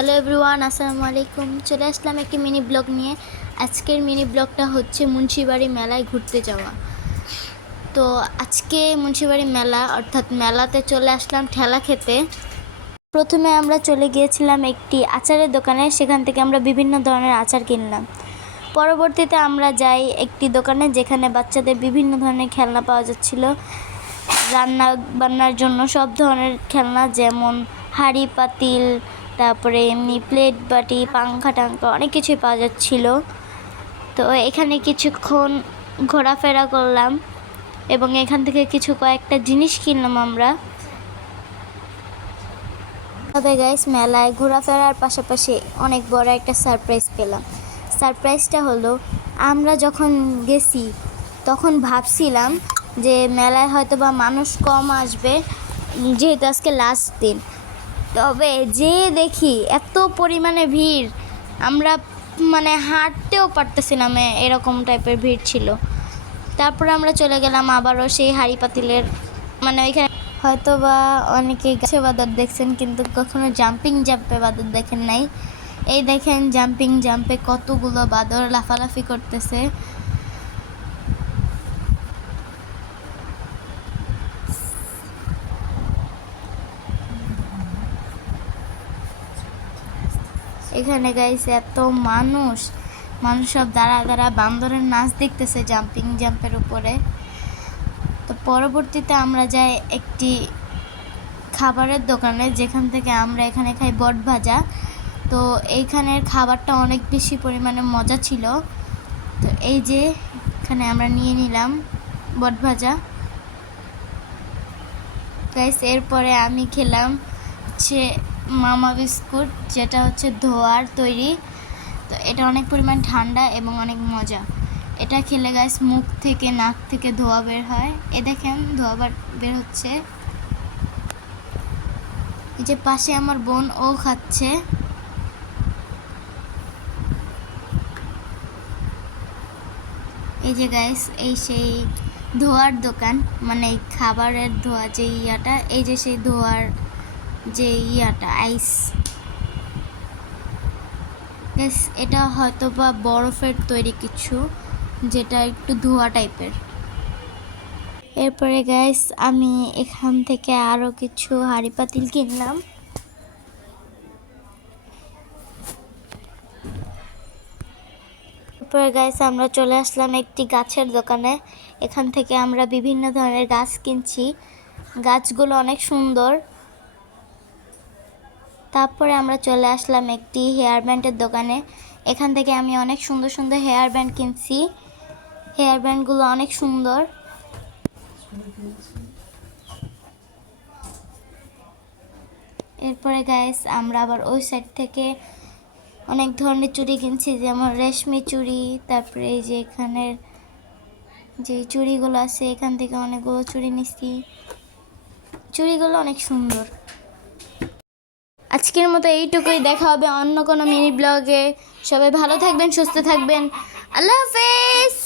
Hello everyone, আসসালামু আলাইকুম। চলে আসলাম একটি মিনি ব্লগ নিয়ে। আজকের মিনি ব্লগটা হচ্ছে মুন্সিবাড়ি মেলায় ঘুরতে যাওয়া। তো আজকে মুন্সিবাড়ি মেলা অর্থাৎ মেলাতে চলে আসলাম ঠেলা খেতে। প্রথমে আমরা চলে গিয়েছিলাম একটি আচারের দোকানে, সেখান থেকে আমরা বিভিন্ন ধরনের আচার কিনলাম। পরবর্তীতে আমরা যাই একটি দোকানে যেখানে বাচ্চাদের বিভিন্ন ধরনের খেলনা পাওয়া যাচ্ছিল, রান্না বান্নার জন্য সব ধরনের খেলনা, যেমন হাঁড়ি পাতিল, তারপরে এমনি প্লেট বাটি পাংখা টাংখা অনেক কিছুই পাওয়া যাচ্ছিল। তো এখানে কিছুক্ষণ ঘোরাফেরা করলাম এবং এখান থেকে কয়েকটা জিনিস কিনলাম আমরা। তবে গাইস, মেলায় ঘোরাফেরার পাশাপাশি অনেক বড় একটা সারপ্রাইজ পেলাম। সারপ্রাইজটা হলো, আমরা যখন গেছি তখন ভাবছিলাম যে মেলায় হয়তো বা মানুষ কম আসবে, যেহেতু আজকে লাস্ট দিন। তবে যে দেখি এত পরিমাণে ভিড়, আমরা হাঁটতেও পারতেছিলাম, এরকম টাইপের ভিড় ছিল। তারপরে আমরা চলে গেলাম আবারও সেই হাঁড়ি পাতিলের ওইখানে। হয়তো বা অনেকে গাছে বাদর দেখছেন, কিন্তু কখনো জাম্পিং জাম্পে বাদর দেখেন নাই। এই দেখেন, জাম্পিং জাম্পে কতগুলো বাদর লাফালাফি করতেছে। এখানে গাইস এত মানুষ সব দাঁড়া দাঁড়া বান্দরের নাচ দেখতেছে জাম্পিং জাম্পের উপরে। তো পরবর্তীতে আমরা যাই একটি খাবারের দোকানে, যেখান থেকে আমরা এখানে খাই বট ভাজা। তো এইখানের খাবারটা অনেক বেশি পরিমাণে মজা ছিল। তো এই যে এখানে আমরা নিয়ে নিলাম বট ভাজা গাইস। এরপরে আমি খেলাম হচ্ছে মামা বিস্কুট, যেটা হচ্ছে ধোয়ার তৈরি। তো এটা অনেক পরিমাণ ঠান্ডা এবং অনেক মজা। এটা খেলে গাইস মুখ থেকে নাক থেকে ধোয়া বের হয়। এ দেখেন ধোয়া বের হচ্ছে। এই যে পাশে আমার বোন, ও খাচ্ছে। এই যে গাইস, এই সেই ধোয়ার দোকান, খাবারের ধোয়া যে ইয়াটা, এই যে সেই ধোয়ার যে ইয়াটা আইস। এটা হয়তো বা বরফের তৈরি কিছু, যেটা একটু ধোয়া টাইপের। এরপরে গাইস, আমি এখান থেকে আরও কিছু হাঁড়ি পাতিল কিনলাম। এরপরে গাইস, আমরা চলে আসলাম একটি গাছের দোকানে। এখান থেকে আমরা বিভিন্ন ধরনের গাছ কিনছি। গাছগুলো অনেক সুন্দর। তারপরে আমরা চলে আসলাম একটি হেয়ার ব্যান্ডের দোকানে। এখান থেকে আমি অনেক সুন্দর সুন্দর হেয়ার ব্যান্ড কিনছি। হেয়ার ব্যান্ডগুলো অনেক সুন্দর। এরপরে গাইস, আমরা আবার ওই সাইড থেকে অনেক ধরনের চুড়ি কিনছি, যেমন রেশমি চুড়ি। তারপরে এই যে এখানের যে চুড়িগুলো আছে, এখান থেকে অনেকগুলো চুড়ি নিচ্ছি। চুড়িগুলো অনেক সুন্দর। আজকের মতো এইটুকুই, দেখা হবে অন্য কোনো মিনি ব্লগে। সবাই ভালো থাকবেন, সুস্থ থাকবেন। আল্লাহ হাফেজ।